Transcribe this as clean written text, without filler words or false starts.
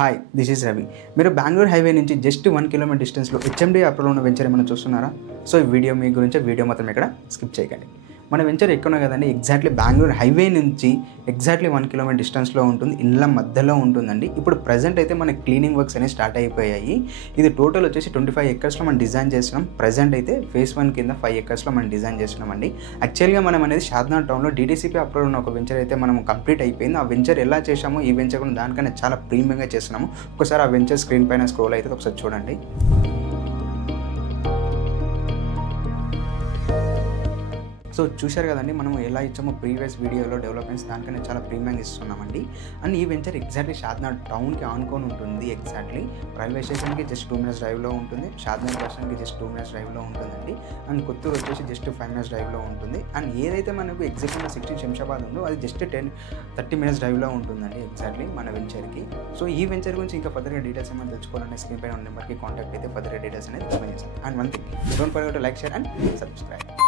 Hi this is Ravi. మీరు Bengaluru highway నుంచి just 1 kilometre డిస్టెన్స్లో హెచ్ఎండి అప్రోలో ఉన్న వెంచర్ ఏమైనా చూస్తున్నారా? సో ఈ వీడియో మీ గురించి వీడియో మాత్రం ఇక్కడ స్కిప్ చేయకండి. మన వెంచర్ ఎక్కడ కదండి, ఎగ్జాక్ట్లీ బెంగళూరు హైవే నుంచి ఎగ్జాక్ట్లీ 1 కిలోమీటర్ డిస్టెన్స్లో ఉంటుంది, ఇళ్ళ మధ్యలో ఉంటుందండి. ఇప్పుడు ప్రజెంట్ అయితే మన క్లీనింగ్ వర్క్స్ అనేవి స్టార్ట్ అయిపోయాయి. ఇది టోటల్ వచ్చేసి 25 ఎకర్స్లో మనం డిజైన్ చేస్తున్నాం. ప్రజెంట్ అయితే ఫేజ్ 1 కింద 5 ఎకర్స్లో మనం డిజైన్ చేస్తున్నామండి. యాక్చువల్గా మనం అనేది షాద్నగర్ టౌన్లో డిటీసీపీ అప్రూవల్ ఉన్న ఒక వెంచర్ అయితే మనం కంప్లీట్ అయిపోయింది. ఆ వెంచర్ ఎలా చేసామో ఈ వెంచర్ కూడా దానికన్నా చాలా ప్రీమియంగా చేస్తున్నాము. ఒకసారి ఆ వెంచర్ స్క్రీన్ పైన స్క్రోల్ అయితే ఒకసారి చూడండి. సో చూశారు కదండి, మనం ఎలా ఇచ్చామో ప్రీవియస్ వీడియోలో డెవలప్మెంట్స్ దానికన్నా చాలా ప్రీమియంగా ఇస్తున్నామండి. అండ్ ఈ వెంచర్ ఎగ్జాక్ట్లీ షాద్నగర్ టౌన్కి ఆనుకొని ఉంటుంది. ఎగ్జాక్ట్లీ రైల్వే స్టేషన్కి జస్ట్ 2 మినిట్స్ డ్రైవ్లో ఉంటుంది, షాద్నగర్ బస్ స్టాండ్కి జస్ట్ 2 మినిట్స్ డ్రైవ్లో ఉంటుందండి. అండ్ కొత్తూరు వచ్చేసి జస్ట్ 5 మినిట్స్ డ్రైవ్లో ఉంటుంది. అండ్ ఏదైతే మనకు ఎగ్జాక్ట్గా 16 శంషాబాద్ ఉందో అది జస్ట్ 30 మినిట్స్ డ్రైవ్లో ఉంటుందండి ఎగ్జాక్ట్లీ మన వెంచర్కి. సో ఈ వెంచర్ గురించి ఇంకా ఫర్దర్గా డీటెయిల్స్ ఏమైనా తెలుసుకోవాలంటే స్క్రీన్ పైన ఉన్న నెంబర్కి కాంటాక్ట్ అయితే ఫర్దర్ డీటెయిల్స్ అనేది ఎక్స్ప్లెయిన్ చేస్తాను. And one thing, don't forget to like, share and subscribe.